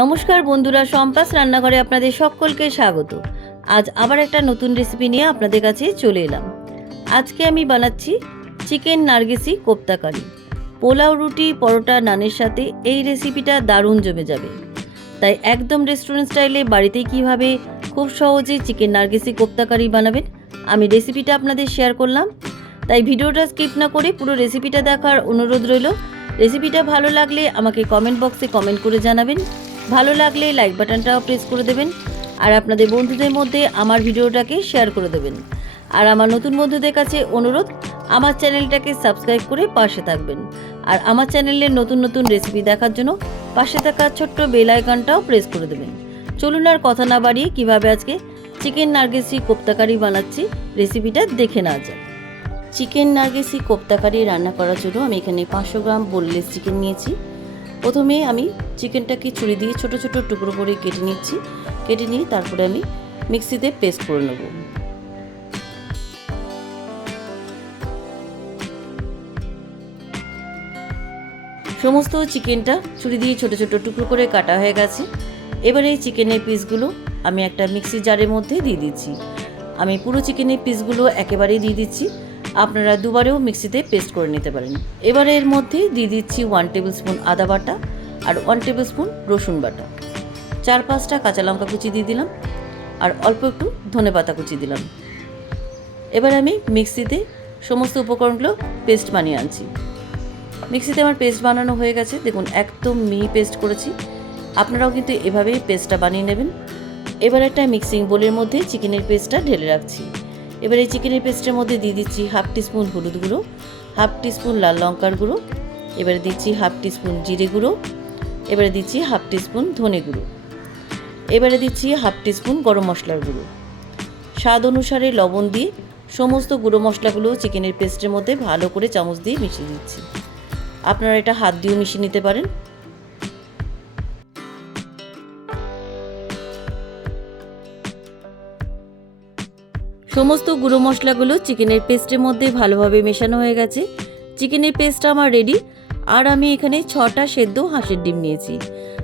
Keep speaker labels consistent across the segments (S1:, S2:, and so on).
S1: নমস্কার বন্ধুরা সম্পাস রান্নাঘরে আপনাদের সকলকে স্বাগত। আজ আবার একটা নতুন রেসিপি নিয়ে আপনাদের কাছে চলে এলাম। আজকে আমি বানাচ্ছি চিকেন নার্গেসি কোপ্তা কারি। পোলাও, রুটি, পরোটা, নানের সাথে এই রেসিপিটা দারুণ জমে যাবে। তাই একদম রেস্টুরেন্ট স্টাইলে বাড়িতে কীভাবে খুব সহজে চিকেন নার্গেসি কোপ্তা কারি বানাবেন, আমি রেসিপিটা আপনাদের শেয়ার করলাম। তাই ভিডিওটা স্কিপ না করে পুরো রেসিপিটা দেখার অনুরোধ রইল। রেসিপিটা ভালো লাগলে আমাকে কমেন্ট বক্সে কমেন্ট করে জানাবেন। ভালো লাগলে লাইক বাটনটাও প্রেস করে দেবেন, আর আপনাদের বন্ধুদের মধ্যে আমার ভিডিওটাকে শেয়ার করে দেবেন। আর আমার নতুন বন্ধুদের কাছে অনুরোধ, আমার চ্যানেলটাকে সাবস্ক্রাইব করে পাশে থাকবেন। আর আমার চ্যানেলের নতুন নতুন রেসিপি দেখার জন্য পাশে থাকা ছোট্ট বেল আইকনটাও প্রেস করে দেবেন। চলুন আর কথা না বাড়িয়ে কীভাবে আজকে চিকেন নার্গেসি কোপ্তাকারি বানাচ্ছি রেসিপিটা দেখে না যাক। চিকেন নার্গেসি কোপ্তাকারি রান্না করার জন্য আমি এখানে পাঁচশো গ্রাম বোনলেস চিকেন নিয়েছি। প্রথমে আমি চিকেনটাকে ছুরি দিয়ে ছোট ছোট টুকরো করে কেটে নিচ্ছি। কেটে নিয়ে তারপরে আমি মিক্সিতে পেস্ট করে নেব। সমস্ত চিকেনটা ছুরি দিয়ে ছোট ছোট টুকরো করে কাটা হয়ে গেছে। এবারে এই চিকেনের পিসগুলো আমি একটা মিক্সি জারের মধ্যে দিয়ে দিচ্ছি। আমি পুরো চিকেনের পিসগুলো একেবারেই দিয়ে দিচ্ছি। আপনারা দুবারেও মিক্সিতে পেস্ট করে নিতে পারেন। এবারে এর মধ্যে দিয়ে দিচ্ছি ওয়ান টেবিল স্পুন আদা বাটা আর ওয়ান টেবিল স্পুন রসুন বাটা। চার পাঁচটা কাঁচা লঙ্কা কুচি দিয়ে দিলাম আর অল্প একটু ধনে পাতা কুচি দিলাম। এবার আমি মিক্সিতে সমস্ত উপকরণগুলো পেস্ট বানিয়ে আনছি। মিক্সিতে আমার পেস্ট বানানো হয়ে গেছে। দেখুন, একদম মিহি পেস্ট করেছি। আপনারাও কিন্তু এভাবেই পেস্টটা বানিয়ে নেবেন। এবার একটা মিক্সিং বোলের মধ্যে চিকেনের পেস্টটা ঢেলে রাখছি। এবার এই চিকেনের পেস্টের মধ্যে দিয়ে দিচ্ছি হাফ টিস্পুন হলুদ গুঁড়ো, হাফ টিস্পুন লাল লঙ্কার গুঁড়ো, এবারে দিচ্ছি হাফ টিস্পুন জিরে গুঁড়ো, এবারে দিচ্ছি হাফ টিস্পুন ধনে গুঁড়ো। এবারে দিচ্ছি হাফ টিস্পুন গরম মশলার গুঁড়ো। স্বাদ অনুসারে লবণ দিয়ে সমস্ত গুঁড়ো মশলাগুলো চিকেনের পেস্টের মধ্যে ভালো করে চামচ দিয়ে মিশিয়ে দিচ্ছি। আপনারা এটা হাত দিয়েও মিশিয়ে নিতে পারেন। সমস্ত গুঁড়ো মশলাগুলো চিকেনের পেস্টের মধ্যে ভালোভাবে মেশানো হয়ে গেছে। চিকেনের পেস্টটা আমার রেডি আর আমি এখানে ছটা সেদ্ধ হাঁসের ডিম নিয়েছি।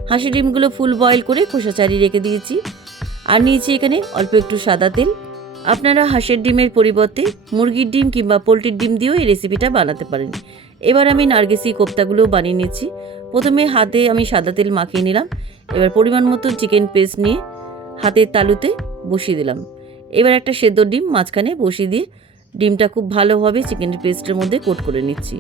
S1: হাঁসের ডিমগুলো ফুল বয়েল করে খোসা ছাড়িয়ে রেখে দিয়েছি। আর নিয়েছি এখানে অল্প একটু সাদা তেল। আপনারা হাঁসের ডিমের পরিবর্তে মুরগির ডিম কিংবা পোলট্রির ডিম দিয়েও এই রেসিপিটা বানাতে পারেন। এবার আমি নার্গেসি কোপ্তাগুলো বানিয়ে নিচ্ছি প্রথমে হাতে আমি সাদা তেল মাখিয়ে নিলাম। এবার পরিমাণ মতো চিকেন পেস্ট নিয়ে হাতের তালুতে বসিয়ে দিলাম। এবার একটা সেদ্ধ ডিম মাঝখানে বসিয়ে দিয়ে ডিমটা খুব ভালোভাবে চিকেন পেস্টের মধ্যে কোট করে নিচ্ছি।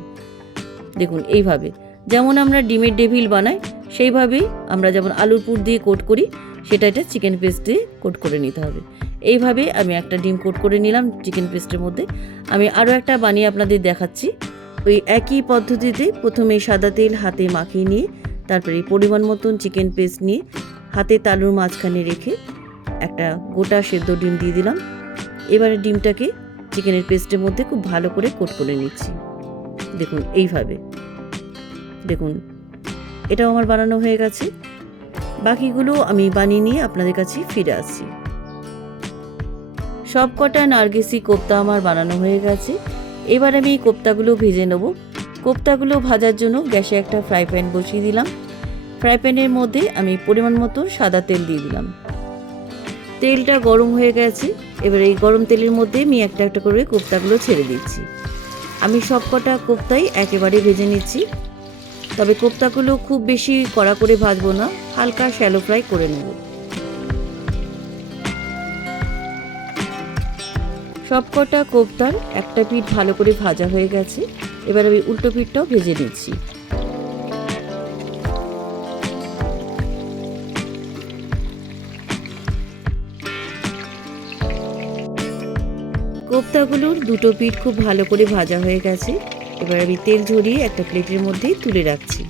S1: দেখুন, এইভাবে। যেমন আমরা ডিমের ডেভিল বানাই, সেইভাবেই আমরা যেমন আলুর পুর দিয়ে কোট করি, সেটা এটা চিকেন পেস্ট দিয়ে কোট করে নিতে হবে। এইভাবে আমি একটা ডিম কোট করে নিলাম চিকেন পেস্টের মধ্যে। আমি আরও একটা বানিয়ে আপনাদের দেখাচ্ছি। ওই একই পদ্ধতিতে প্রথমে সাদা তেল হাতে মাখিয়ে নিয়ে, তারপরে পরিমাণ মতন চিকেন পেস্ট নিয়ে হাতে তালুর মাঝখানে রেখে একটা গোটা সেদ্ধ ডিম দিয়ে দিলাম। এবারে ডিমটাকে চিকেনের পেস্টের মধ্যে খুব ভালো করে কোট করে নিচ্ছি। দেখুন, এইভাবে। দেখুন, এটাও আমার বানানো হয়ে গেছে। বাকিগুলো আমি বানিয়ে নিয়ে আপনাদের কাছে ফিরে আসছি। সব কটা নার্গেসি কোপ্তা আমার বানানো হয়ে গেছে। এবার আমি এই কোপ্তাগুলো ভেজে নেব। কোপ্তাগুলো ভাজার জন্য গ্যাসে একটা ফ্রাই প্যান বসিয়ে দিলাম। ফ্রাই প্যানের মধ্যে আমি পরিমাণ মতো সাদা তেল দিয়ে দিলাম। তেলটা গরম হয়ে গেছে। এবার এই গরম তেলের মধ্যে আমি একটা একটা করে কোপ্তাগুলো ছেড়ে দিচ্ছি। আমি সব কটা কোপ্তাই একেবারে ভেজে নিচ্ছি। তবে কোপ্তাগুলো খুব বেশি কড়া করে ভাজবো না, হালকা শ্যালো ফ্রাই করে নেব। সব কটা কোপ্তার একটা পিঠ ভালো করে ভাজা হয়ে গেছে। এবার আমি উল্টো পিঠটাও ভেজে নিচ্ছি। কোপ্তাগুলোর দুটো পিঠ খুব ভালো করে ভাজা হয়ে গেছে। এবার আমি তেল ঝরিয়ে একটা প্লেটের মধ্যে তুলে রাখছি।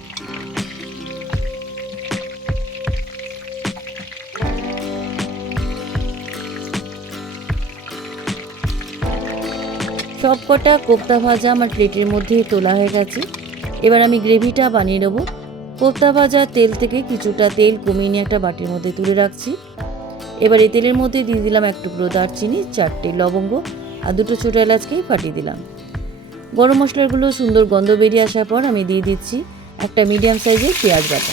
S1: সব কটা কোপ্তা ভাজা আমার প্লেটের মধ্যে তোলা হয়ে গেছে। এবার আমি গ্রেভিটা বানিয়ে নেব। কোপ্তা ভাজা তেল থেকে কিছুটা তেল কমিয়ে নিয়ে একটা বাটির মধ্যে তুলে রাখছি। এবার এই তেলের মধ্যে দিয়ে দিলাম এক টুকরো দারচিনি, চারটে লবঙ্গ আর দুটো ছোটো এলাচকেই ফাটিয়ে দিলাম। গরম মশলাগুলো সুন্দর গন্ধ বেরিয়ে আসার পর আমি দিয়ে দিচ্ছি একটা মিডিয়াম সাইজের পেঁয়াজ বাটা।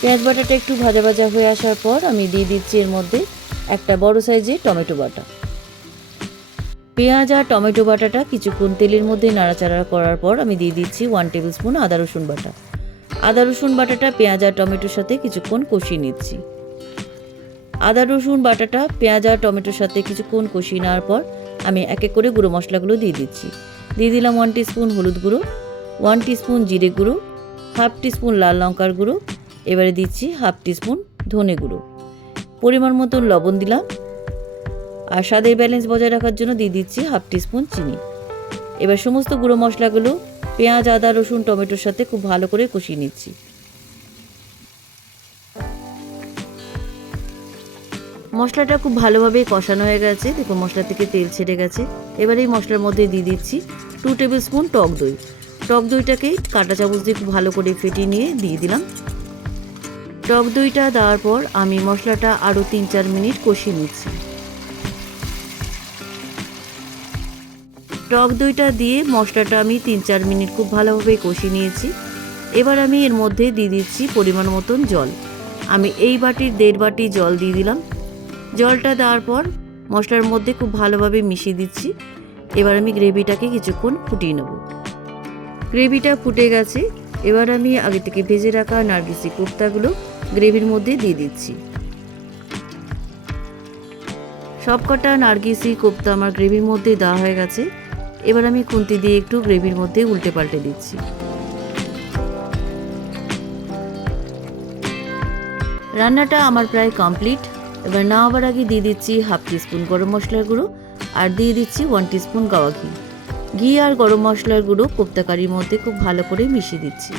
S1: পেঁয়াজ বাটাটা একটু ভাজা ভাজা হয়ে আসার পর আমি দিয়ে দিচ্ছি এর মধ্যে একটা বড় সাইজের টমেটো বাটা। পেঁয়াজ আর টমেটো বাটাটা কিছুক্ষণ তেলের মধ্যে নাড়াচাড়া করার পর আমি দিয়ে দিচ্ছি ওয়ান টেবিল স্পুন আদা রসুন বাটা। আদা রসুন বাটাটা পেঁয়াজ আর টমেটোর সাথে কিছুক্ষণ কষিয়ে নিচ্ছি। আদা, রসুন, বাটাটা, পেঁয়াজ আর টমেটোর সাথে কিছুক্ষণ কষিয়ে নেওয়ার পর আমি এক এক করে গুঁড়ো মশলাগুলো দিয়ে দিচ্ছি। দিয়ে দিলাম ওয়ান স্পুন হলুদ গুঁড়ো ওয়ান স্পুন জিরে গুঁড়ো হাফ স্পুন লাল লঙ্কার গুঁড়ো, এবারে দিচ্ছি হাফ স্পুন ধনে গুঁড়ো। পরিমাণ মতন লবণ দিলাম আর স্বাদের ব্যালেন্স বজায় রাখার জন্য দিয়ে দিচ্ছি হাফ স্পুন চিনি। এবার সমস্ত গুঁড়ো মশলাগুলো পেঁয়াজ, আদা, রসুন, টমেটোর সাথে খুব ভালো করে কষিয়ে নিচ্ছি। মশলাটা খুব ভালোভাবে কষানো হয়ে গেছে। দেখুন, মশলা থেকে তেল ছেড়ে গেছে। এবার এই মশলার মধ্যে দিয়ে দিচ্ছি টু টেবিল স্পুন টক দই। টক দইটাকে কাঁটা চামচ দিয়ে খুব ভালো করে ফেটিয়ে নিয়ে দিয়ে দিলাম। টক দইটা দেওয়ার পর আমি মশলাটা আরও তিন চার মিনিট কষিয়ে নিচ্ছি। টক দইটা দিয়ে মশলাটা আমি তিন চার মিনিট খুব ভালোভাবে কষিয়ে নিয়েছি। এবার আমি এর মধ্যে দিয়ে দিচ্ছি পরিমাণ মতন জল। আমি এই বাটির দেড় বাটি জল দিয়ে দিলাম। জলটা দেওয়ার পর মশলার মধ্যে খুব ভালোভাবে মিশিয়ে দিচ্ছি। এবার আমি গ্রেভিটাকে কিছুক্ষণ ফুটিয়ে নেব। গ্রেভিটা ফুটে গেছে। এবার আমি আগে থেকে ভেজে রাখা নার্গিসি কোপ্তাগুলো গ্রেভির মধ্যে দিয়ে দিচ্ছি। সবকটা নার্গিসি কোপ্তা আমার গ্রেভির মধ্যে দেওয়া হয়ে গেছে। এবার আমি খুন্তি দিয়ে একটু গ্রেভির মধ্যে উল্টে পাল্টে দিচ্ছি। রান্নাটা আমার প্রায় কমপ্লিট। এবার নামাবার আগে দিয়ে দিচ্ছি হাফ টিস্পুন গরম মশলার গুঁড়ো আর দিয়ে দিচ্ছি ওয়ান টিস্পুন গাওয়া ঘি। ঘি আর গরম মশলার গুঁড়ো কোপ্তা কারির মধ্যে খুব ভালো করে মিশিয়ে দিচ্ছি।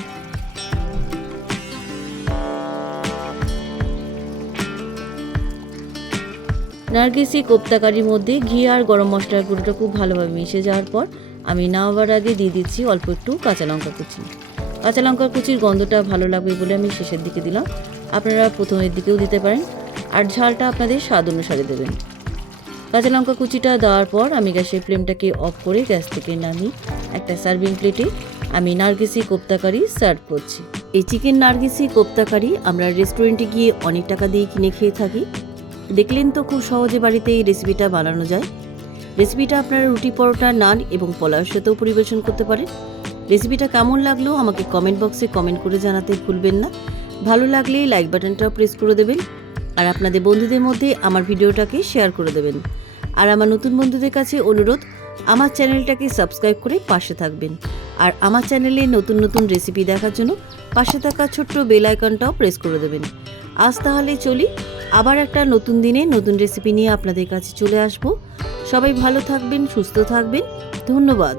S1: নার্গিসি কোপ্তাকারির মধ্যে ঘি আর গরম মশলার গুঁড়োটা খুব ভালোভাবে মিশে যাওয়ার পর আমি নামাবার আগে দিয়ে দিচ্ছি অল্প একটু কাঁচা লঙ্কা কুচি। কাঁচা লঙ্কা কুচির গন্ধটা ভালো লাগবে বলে আমি শেষের দিকে দিলাম। আপনারা প্রথমের দিকেও দিতে পারেন। আর ঝালটা আপনাদের স্বাদ অনুসারে দেবেন। কাঁচা লঙ্কা কুচিটা দেওয়ার পর আমি গ্যাসের ফ্লেমটাকে অফ করে গ্যাস থেকে নামিয়ে একটা সার্ভিং প্লেটে আমি নার্গিসি কোপ্তাকারি সার্ভ করছি। এই চিকেন নার্গিসি কোপ্তাকারি আমরা রেস্টুরেন্টে গিয়ে অনেক টাকা দিয়ে কিনে খেয়ে থাকি। দেখলেন তো খুব সহজে বাড়িতে এই রেসিপিটা বানানো যায়। রেসিপিটা আপনারা রুটি পরোটা, নান এবং পোলাওয়ের সাথেও পরিবেশন করতে পারেন। রেসিপিটা কেমন লাগল আমাকে কমেন্ট বক্সে কমেন্ট করে জানাতে ভুলবেন না। ভালো লাগলে লাইক বাটনটাও প্রেস করে দেবেন। আর আপনাদের বন্ধুদের মধ্যে আমার ভিডিওটাকে শেয়ার করে দেবেন। আর আমার নতুন বন্ধুদের কাছে অনুরোধ, আমার চ্যানেলটাকে সাবস্ক্রাইব করে পাশে থাকবেন। আর আমার চ্যানেলে নতুন নতুন রেসিপি দেখার জন্য পাশে থাকা ছোট্ট বেল আইকনটাও প্রেস করে দেবেন। আজ তাহলে চলি, আবার একটা নতুন দিনে নতুন রেসিপি নিয়ে আপনাদের কাছে চলে আসব। সবাই ভালো থাকবেন, সুস্থ থাকবেন। ধন্যবাদ।